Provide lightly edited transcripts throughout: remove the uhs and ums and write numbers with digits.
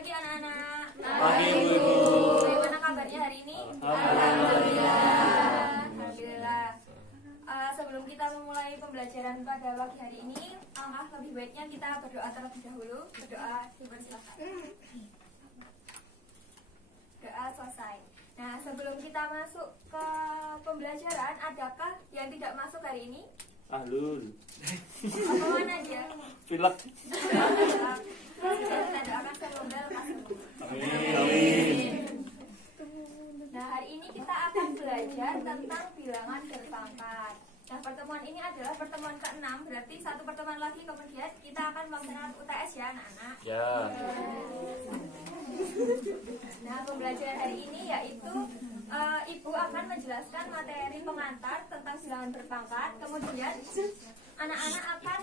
pagi anak-anak. Pagi, Ibu. Bagaimana kabarnya hari ini? Alhamdulillah. Alhamdulillah. Sebelum kita memulai pembelajaran pada pagi hari ini, lebih baiknya kita berdoa terlebih dahulu. Berdoa, dipersilakan. Doa selesai. Nah, sebelum kita masuk ke pembelajaran, adakah yang tidak masuk hari ini? Ahlul. Apa mana dia? Pilek. Kita doakan semoga lekas sembuh. Amin. Nah, hari ini kita akan belajar tentang bilangan berpangkat. Nah, pertemuan ini adalah pertemuan ke-6, berarti satu pertemuan lagi kemudian kita akan melaksanakan UTS ya, anak-anak. Ya. Nah, pembelajaran hari ini yaitu Ibu akan menjelaskan materi pengantar tentang bilangan berpangkat. Kemudian anak-anak akan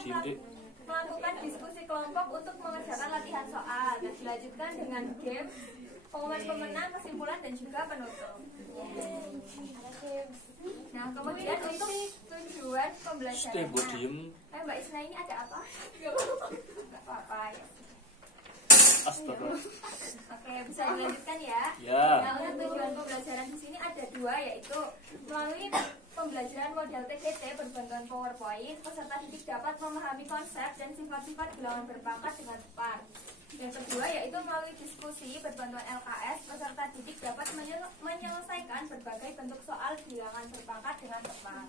melakukan diskusi kelompok untuk mengerjakan latihan soal. Nah, dilanjutkan dengan game, pengumuman pemenang, kesimpulan, dan juga penutup. Nah, kemudian untuk tujuan pembelajarannya. Mbak Isna ini ada apa? Gak apa-apa ya. Astaga. Oke, bisa dilanjutkan ya. Ya. Nah, untuk tujuan pembelajaran di sini ada dua, yaitu melalui pembelajaran model TGT berbantuan PowerPoint, peserta didik dapat memahami konsep dan sifat-sifat bilangan berpangkat dengan tepat. Yang kedua yaitu melalui diskusi berbantuan LKS, peserta didik dapat menyelesaikan berbagai bentuk soal bilangan berpangkat dengan tepat.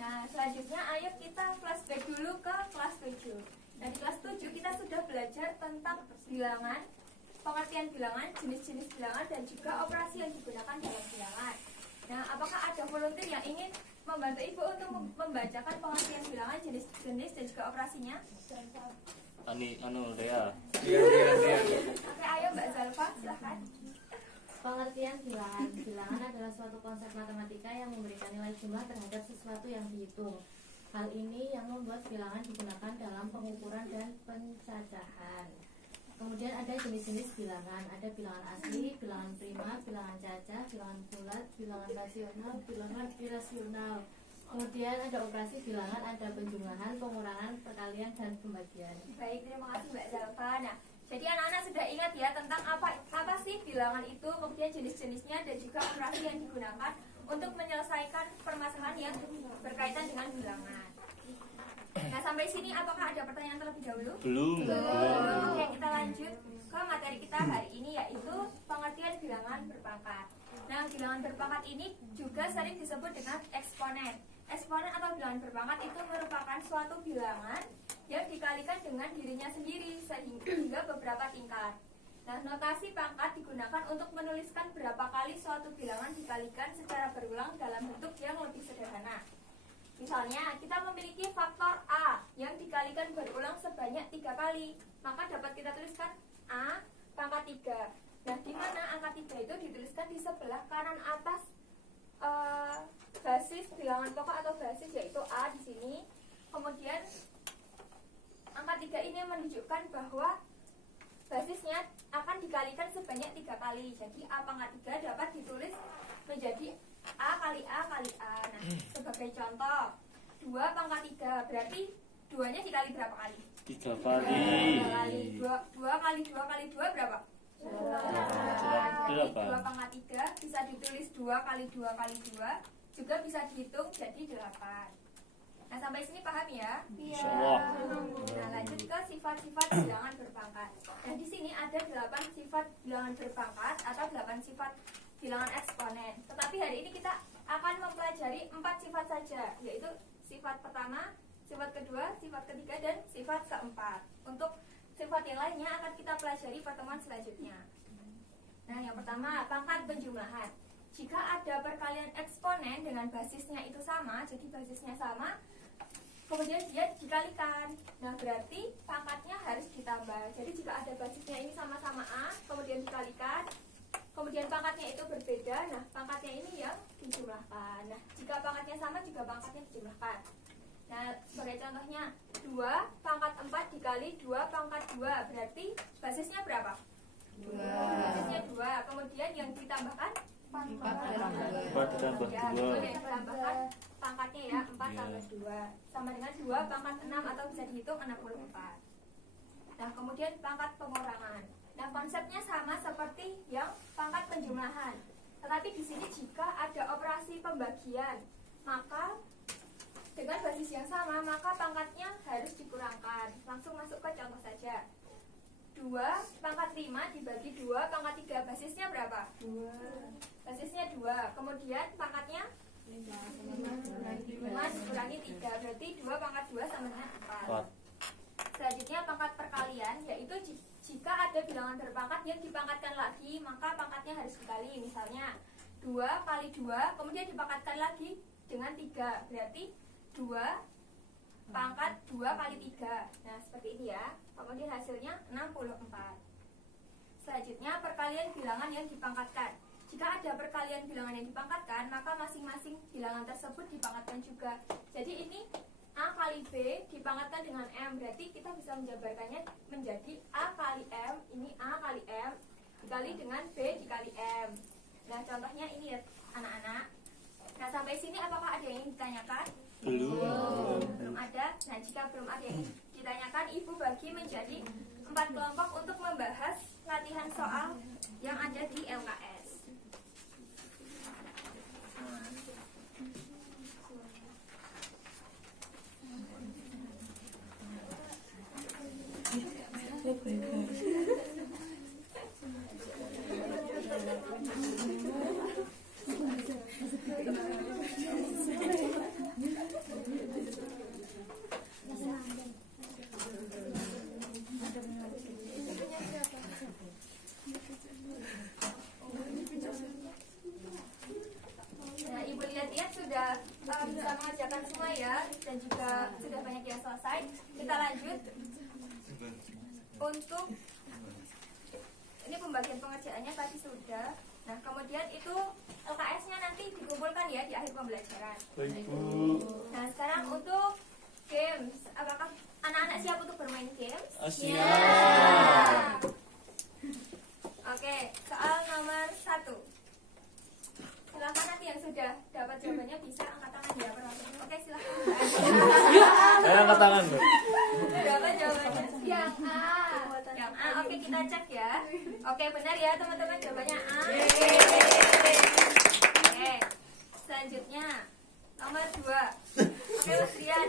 Nah, selanjutnya ayo kita flashback dulu ke kelas 7. Nah, di kelas 7 kita sudah belajar tentang bilangan, pengertian bilangan, jenis-jenis bilangan, dan juga operasi yang digunakan dalam bilangan. Nah, apakah ada volunteer yang ingin membantu Ibu untuk membacakan pengertian bilangan, jenis-jenis, dan juga operasinya? Rea. Oke, ayo Mbak Zalfa, silahkan. Pengertian bilangan. Bilangan adalah suatu konsep matematika yang memberikan nilai jumlah terhadap sesuatu yang dihitung. Hal ini yang membuat bilangan digunakan dalam pengukuran dan pencacahan. Kemudian ada jenis-jenis bilangan. Ada bilangan asli, bilangan prima, bilangan cacah, bilangan bulat, bilangan rasional, bilangan irasional. Kemudian ada operasi bilangan, ada penjumlahan, pengurangan, perkalian, dan pembagian. Baik, terima kasih Mbak Zalfa. Nah, jadi anak-anak sudah ingat ya tentang apa sih bilangan itu, kemudian jenis-jenisnya, dan juga operasi yang digunakan untuk menyelesaikan permasalahan yang berkaitan dengan bilangan. Nah, sampai sini apakah ada pertanyaan terlebih dahulu? Belum. Oke, kita lanjut ke materi kita hari ini, yaitu pengertian bilangan berpangkat. Nah, bilangan berpangkat ini juga sering disebut dengan eksponen. Eksponen atau bilangan berpangkat itu merupakan suatu bilangan yang dikalikan dengan dirinya sendiri sehingga beberapa tingkat. Nah, notasi pangkat digunakan untuk menuliskan berapa kali suatu bilangan dikalikan secara berulang dalam bentuk yang lebih sederhana. Misalnya, kita memiliki faktor A yang dikalikan berulang sebanyak 3 kali, maka dapat kita tuliskan A pangkat 3. Nah, di mana angka 3 itu dituliskan di sebelah kanan atas basis bilangan pokok atau basis, yaitu A di sini. Kemudian angka 3 ini menunjukkan bahwa basisnya akan dikalikan sebanyak 3 kali. Jadi A pangkat 3 dapat ditulis menjadi A kali A kali A. Nah, sebagai contoh 2 pangkat 3 berarti 2-nya dikali berapa kali? 3 kali. 3 kali. 2 kali 2 kali 2 berapa? 2 pangkat 3 bisa ditulis 2 kali 2 kali 2, juga bisa dihitung jadi 8. Nah, sampai sini paham ya? Insya Allah. Nah, lanjut ke sifat-sifat bilangan berpangkat. Nah, di sini ada 8 sifat bilangan berpangkat atau 8 sifat bilangan eksponen. Tetapi hari ini kita akan mempelajari 4 sifat saja, yaitu sifat pertama, sifat kedua, sifat ketiga, dan sifat keempat. Untuk sifat yang lainnya akan kita pelajari pertemuan selanjutnya. Nah, yang pertama, pangkat penjumlahan. Jika ada perkalian eksponen dengan basisnya itu sama, jadi basisnya sama, kemudian dia dikalikan. Nah, berarti pangkatnya harus ditambah. Jadi jika ada basisnya ini sama-sama A, kemudian dikalikan, kemudian pangkatnya itu berbeda, nah pangkatnya ini yang dijumlahkan. Nah, jika pangkatnya sama juga pangkatnya dijumlahkan. Nah, sebagai contohnya 2 pangkat 4 dikali 2 pangkat 2, berarti basisnya berapa? 2. Basisnya 2, kemudian yang ditambahkan 4 ditambah ya, 2. yang ditambahkan pangkatnya ya 4 tambah 2 sama dengan 2 pangkat 6 atau bisa dihitung 64. Nah, kemudian pangkat pengurangan. Nah, konsepnya sama seperti yang pangkat penjumlahan. Tetapi di sini jika ada operasi pembagian, maka dengan basis yang sama, maka pangkatnya harus dikurangkan. Langsung masuk ke contoh saja. 2 pangkat 5 dibagi 2 pangkat 3, basisnya berapa? 2. Basisnya 2. Kemudian pangkatnya 5 dikurangi 3, berarti 2 pangkat 2 sama dengan 4. Selanjutnya pangkat perkalian, yaitu jika ada bilangan berpangkat yang dipangkatkan lagi, maka pangkatnya harus dikali. Misalnya 2 kali 2, kemudian dipangkatkan lagi dengan 3, berarti 2 pangkat 2 kali 3. Nah, seperti ini ya. Kemudian hasilnya 64. Selanjutnya perkalian bilangan yang dipangkatkan. Jika ada perkalian bilangan yang dipangkatkan, maka masing-masing bilangan tersebut dipangkatkan juga. Jadi ini A kali B dipangkatkan dengan M, berarti kita bisa menjabarkannya menjadi A kali M, ini A kali M dikali dengan B dikali M. Nah, contohnya ini ya anak-anak. Nah, sampai sini apakah ada yang ingin ditanyakan? Belum ada. Nah, jika belum ada yang ditanyakan, Ibu bagi menjadi 4 kelompok untuk membahas latihan soal yang ada di LKS. Nah, Ibu lihat-lihat sudah bisa mengerjakan semua ya, dan juga sudah banyak yang selesai. Kita lanjut untuk ini pembagian pengerjaannya tadi sudah. Nah, kemudian itu LKS-nya nanti dikumpulkan ya di akhir pembelajaran. Baik, Bu. Nah, sekarang untuk games, apakah anak-anak siap untuk bermain games? Siap. Oke, soal nomor 1. Silakan nanti yang sudah dapat jawabannya bisa angkat tangan ya, penonton. Oke, silakan. Saya angkat tangan, Bu. Dapat jawabannya yang A. Yang A. Oke, kita cek ya. Oke, benar ya teman-teman, jawabannya A. Oke. Selanjutnya nomor 2. Oke, Mas Rian.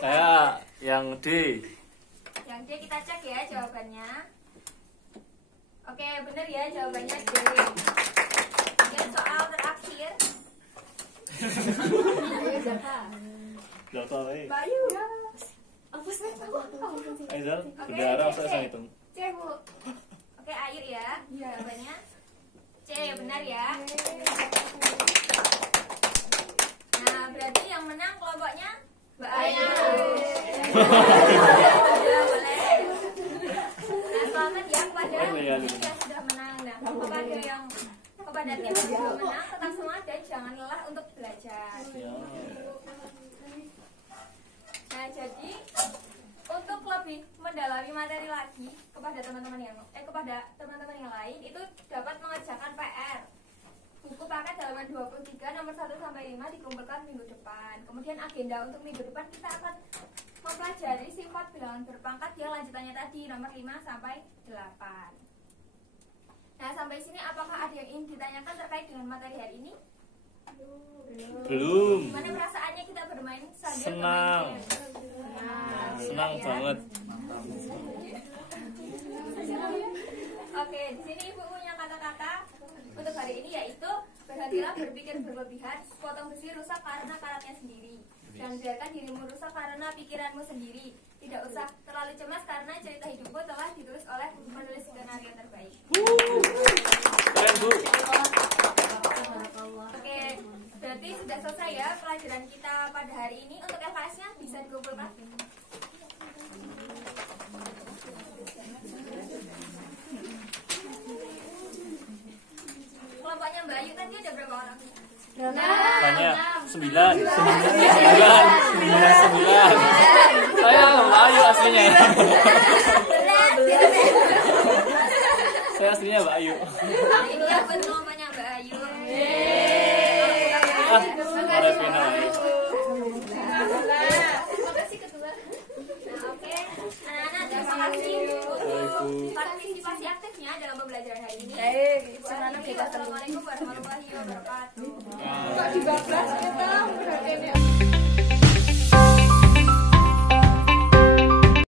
Saya yang D. Yang D kita cek ya jawabannya. Oke, benar ya jawabannya D. Kemudian soal terakhir. Berapa, Baik? Bayu. Aizal, Oke, bendara C. saya hitung. C, Bu. Oke, air ya. Jawabannya C, benar ya. Nah, berarti yang menang kelompoknya Mbak Ayu. Ya, boleh. Nah, selamat ya kepada tim yang sudah menang. Nah, kepada yang kepada tim yang sudah menang, tetap semangat dan jangan lelah untuk belajar. Nah, jadi untuk lebih mendalami materi lagi kepada teman-teman yang lain itu dapat mengerjakan PR. Buku paket halaman 23 nomor 1 sampai 5 dikumpulkan minggu depan. Kemudian agenda untuk minggu depan kita akan mempelajari sifat bilangan berpangkat yang lanjutannya tadi nomor 5 sampai 8. Nah, sampai sini apakah ada yang ingin ditanyakan terkait dengan materi hari ini? Belum. Gimana perasaannya kita bermain sambil Senang. bermain game? Senang Ya. banget. Oke, di sini Ibu punya kata-kata untuk hari ini yaitu berhentilah berpikir berlebihan, potong besi rusak karena karatnya sendiri, dan biarkan dirimu rusak karena pikiranmu sendiri. Tidak usah terlalu cemas karena cerita hidupmu telah ditulis oleh penulis skenario terbaik. Keren, Bu. Oke, berarti sudah selesai ya pelajaran kita pada hari ini. Untuk LKS-nya bisa dikumpulkan. Kelompoknya Mbak Ayu tadi ada berapa orang? Banyak. 9. Saya Mbak Ayu aslinya. Saya aslinya Mbak Ayu. Ini ya buat kelompoknya Mbak Ayu. Ada final ya. Makasih ketua. Nah, oke. Anak-anak terima kasih. partisipasi aktifnya dalam pembelajaran hari ini. Baik, Ibu Anifi, wassalamualaikum warahmatullahi wabarakatuh. kok dibablas kita?